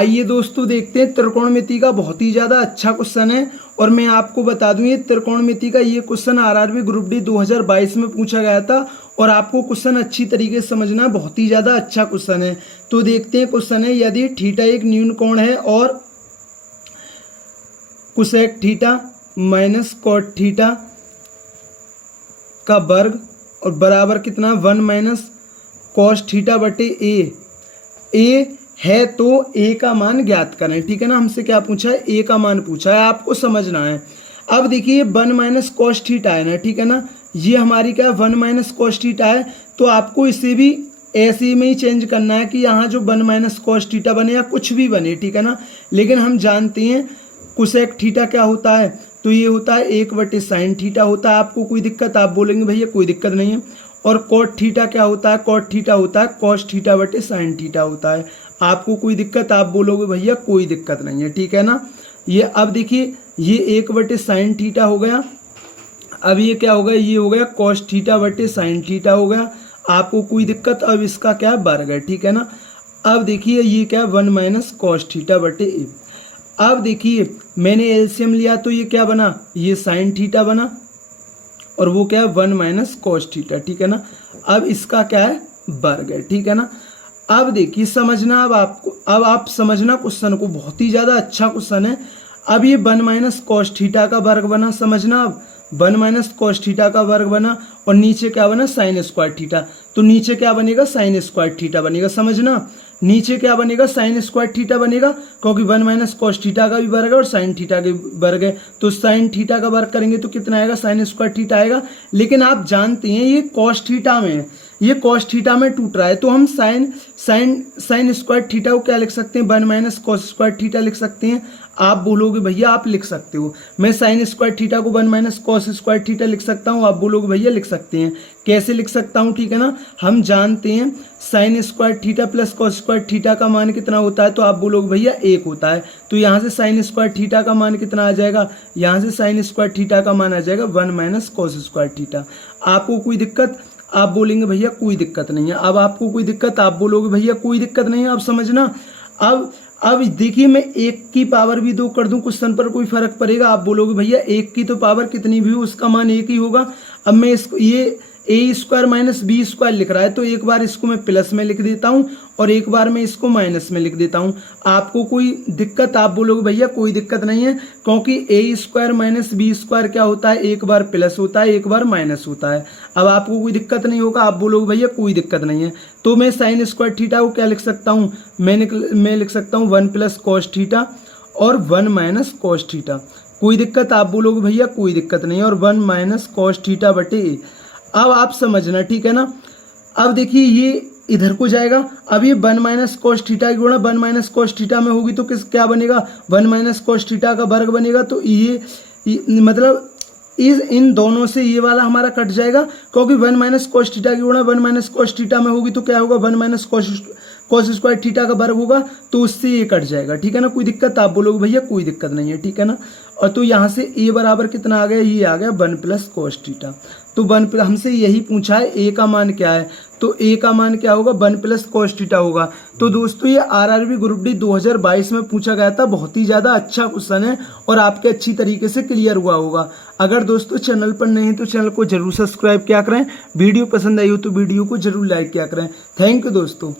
आइए दोस्तों देखते हैं त्रिकोणमिति का बहुत ही ज़्यादा अच्छा क्वेश्चन है। और मैं आपको बता दूं ये त्रिकोणमिति का ये क्वेश्चन आरआरबी ग्रुप डी 2022 में पूछा गया था। और आपको क्वेश्चन अच्छी तरीके से समझना, बहुत ही ज़्यादा अच्छा क्वेश्चन है। तो देखते हैं क्वेश्चन है, यदि थीटा एक न्यून कोण है और cosec theta minus cot theta का वर्ग और बराबर कितना 1 माइनस कॉस थीटा बटे ए है तो ए का मान ज्ञात करें। ठीक है ना, हमसे क्या पूछा है, ए का मान पूछा है, आपको समझना है। अब देखिए 1 माइनस कॉस थीटा है ना, ठीक है ना, ये हमारी क्या है 1 माइनस कॉस थीटा है। तो आपको इसे भी ऐसे में ही चेंज करना है कि यहाँ जो 1 माइनस कॉस थीटा बने या कुछ भी बने, ठीक है ना। लेकिन हम जानते हैं कोसेक थीटा क्या होता है, तो ये होता है 1/sin थीटा होता है। आपको कोई दिक्कत, आप बोलेंगे भैया कोई दिक्कत नहीं है। और कॉट थीटा क्या होता है, कॉट थीटा होता है कॉस थीटा बटे साइन थीटा होता है। आपको कोई दिक्कत, आप बोलोगे भैया कोई दिक्कत नहीं है, ठीक है ना। ये अब देखिए ये 1/sin थीटा हो गया। अब ये क्या हो गया, ये हो गया कॉस थीटा बटे साइन थीटा हो गया। आपको कोई दिक्कत, अब इसका क्या वर्ग है, ठीक है ना। अब देखिए ये क्या 1 माइनस कॉस थीटा बटे ए। अब देखिए मैंने एलसीएम लिया तो ये क्या बना, ये साइन थीटा बना और वो क्या है 1 माइनस कॉस थीटा, ठीक है ना। अब इसका क्या है वर्ग है, ठीक है ना। अब देखिए समझना, अब आप समझना क्वेश्चन को, बहुत ही ज़्यादा अच्छा क्वेश्चन है। अब ये 1 माइनस कॉस थीटा का वर्ग बना, समझना। अब 1 माइनस कॉस थीटा का वर्ग बना और नीचे क्या बना साइन स्क्वायर थीटा। तो नीचे क्या बनेगा साइन स्क्वायर थीटा बनेगा, समझना। नीचे क्या बनेगा साइन स्क्वायर थीटा बनेगा, क्योंकि 1 माइनस कॉस थीटा का भी वर्ग है और साइन थीटा का भी वर्ग है। तो साइन थीटा का वर्ग करेंगे तो कितना आएगा, साइन स्क्वायर थीटा आएगा। लेकिन आप जानते हैं ये कॉस थीटा में है, ये कॉस थीटा में टूट रहा है। तो हम साइन स्क्वायर थीटा को क्या लिख सकते हैं, 1 माइनस कॉस स्क्वायर थीटा लिख सकते हैं। आप बोलोगे भैया आप लिख सकते हो, मैं साइन स्क्वायर थीटा को 1 माइनस कॉस स्क्वायर थीटा लिख सकता हूँ। आप बोलोगे भैया लिख सकते हैं, कैसे लिख सकता हूँ, ठीक है ना। हम जानते हैं sine square theta plus cos square theta का मान कितना होता है, तो आप बोलोगे भैया 1 होता है। तो यहाँ से साइन स्क्वायर थीटा का मान कितना आ जाएगा, यहाँ से साइन स्क्वायर थीटा का मान आ जाएगा 1 माइनस कॉस स्क्वायर थीटा। आपको कोई दिक्कत, आप बोलेंगे भैया कोई दिक्कत नहीं है। अब आपको कोई दिक्कत, आप बोलोगे भैया कोई दिक्कत नहीं है। अब समझना, अब देखिए मैं 1 की पावर भी 2 कर दूं क्वेश्चन पर कोई फर्क पड़ेगा, आप बोलोगे भैया 1 की तो पावर कितनी भी हो उसका मान 1 ही होगा। अब मैं इसको ये ए स्क्वायर माइनस बी स्क्वायर लिख रहा है, तो एक बार इसको मैं प्लस में लिख देता हूँ और एक बार मैं इसको माइनस में लिख देता हूँ। आपको कोई दिक्कत, आप बोलोगे भैया कोई दिक्कत नहीं है, क्योंकि ए स्क्वायर माइनस बी स्क्वायर क्या होता है, एक बार प्लस होता है एक बार माइनस होता है। अब आपको कोई दिक्कत नहीं होगा, आप बोलोगे भैया कोई दिक्कत नहीं है। तो मैं साइन स्क्वायर थीटा को क्या लिख सकता हूँ, मैं लिख सकता हूँ 1 प्लस कॉस थीटा और 1 माइनस कॉस थीटा। कोई दिक्कत, आप बोलोगे भैया कोई दिक्कत नहीं है, और 1 माइनस कॉस थीटा बटे ए। अब आप समझना, ठीक है ना। अब देखिए ये इधर को जाएगा। अब ये 1 माइनस कॉस थीटा की गुणा 1 माइनस कॉस थीटा में होगी तो क्या बनेगा, 1 माइनस कॉस थीटा का वर्ग बनेगा। तो ये मतलब इन दोनों से ये वाला हमारा कट जाएगा, क्योंकि 1 माइनस कॉस थीटा की गुणा 1 माइनस कॉस थीटा में होगी तो क्या होगा 1 माइनस कॉस स्क्वायर थीटा का वर्ग होगा, तो उससे ये कट जाएगा, ठीक है ना। कोई दिक्कत, आप बोलोगे भैया कोई दिक्कत नहीं है, ठीक है ना। और तो यहाँ से ए बराबर कितना आ गया, ये आ गया 1 प्लस कॉस थीटा। तो 1 हमसे यही पूछा है ए का मान क्या है, तो ए का मान क्या होगा 1 प्लस कॉस थीटा होगा। तो दोस्तों ये आरआरबी ग्रुप डी 2022 में पूछा गया था, बहुत ही ज़्यादा अच्छा क्वेश्चन है और आपके अच्छी तरीके से क्लियर हुआ होगा। अगर दोस्तों चैनल पर नहीं तो चैनल को जरूर सब्सक्राइब किया करें, वीडियो पसंद आई हो तो वीडियो को जरूर लाइक किया करें। थैंक यू दोस्तों।